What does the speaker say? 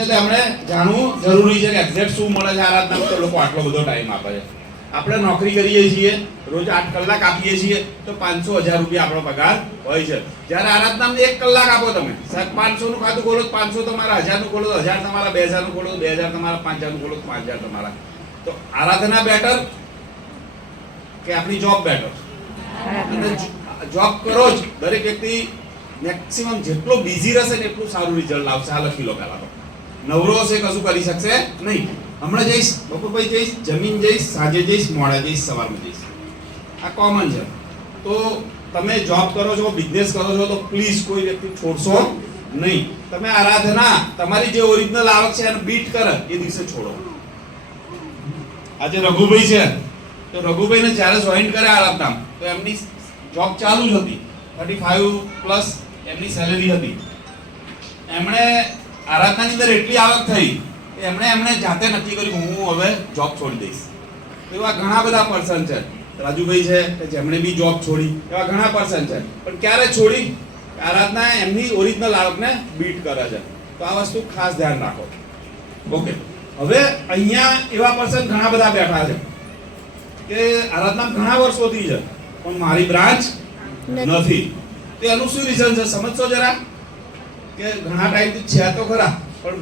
છે તો આપણે જાણવું જરૂરી છે કે એક્ઝેક્ટ શું મળે છે આરાધનામાં, તો લોકો આટલો બધો ટાઈમ આપે છે. આપણે નોકરી કરીએ છીએ, રોજ 8 કલાક આપીએ છીએ, તો 500-1000 રૂપિયા આપણો પગાર હોય છે. જ્યારે આરાધનામાં 1 કલાક આપો તમે, સાહેબ 500 નું ખાતું ખોલો તો 500 તમારા, 1000 નું ખોલો તો 1000 તમારા, 2000 નું ખોલો તો 2000 તમારા, 5000 નું ખોલો તો 5000 તમારા. તો આરાધના બેટર કે આપણી જોબ બેટર? અને જોબ કરો જ દરેક વ્યક્તિ મેક્સિમમ જેટલો બિઝી રહેશે ને એટલું સારું રિઝલ્ટ આવશે. આ લખી લો પહેલા તો. નવરો હશે કશું કરી શકશે નહીં. હમણાં જઈશ, બપોરભાઈ જઈશ, જમીન જઈશ, સાંજે જઈશ, મોડા જઈશ, સવારમાં જઈશ. આ કોમન છે. તો તમે જોબ કરો છો, બિઝનેસ કરો છો, તો પ્લીઝ કોઈ વ્યક્તિ છોડશો નહીં. તમે આરાધના તમારી જે ઓરિજિનલ આવક છે એને બીટ કરે એ દિવસે છોડો. આજે રઘુભાઈ છે, તો રઘુભાઈને જ્યારે જોઈન કરે આરાધના, તો એમની જોબ ચાલુ જ હતી, 35+ એમની સેલેરી હતી. એમણે આરાધનાની અંદર એટલી આવક થઈ કે એમણે જાતે નક્કી કર્યું હું હવે જોબ છોડી દઈશ. એવા ઘણા બધા પર્સન છે, રાજુભાઈ છે કે જેમણે બી જોબ છોડી, એવા ઘણા પર્સન છે. પણ ક્યારે છોડી? આરાધના એમની ઓરિજિનલ આવકને બીટ કરે છે. તો આ વસ્તુ ખાસ ધ્યાન રાખો. ઓકે, હવે અહીંયા એવા પર્સન ઘણા બધા બેઠા છે કે આરાધના ઘણા વર્ષોથી છે પણ મારી બ્રાન્ચ નથી. તો એનું શું રીઝન છે સમજશો જરા? કે ઘણા ટાઈમથી છે તો ખરા પણ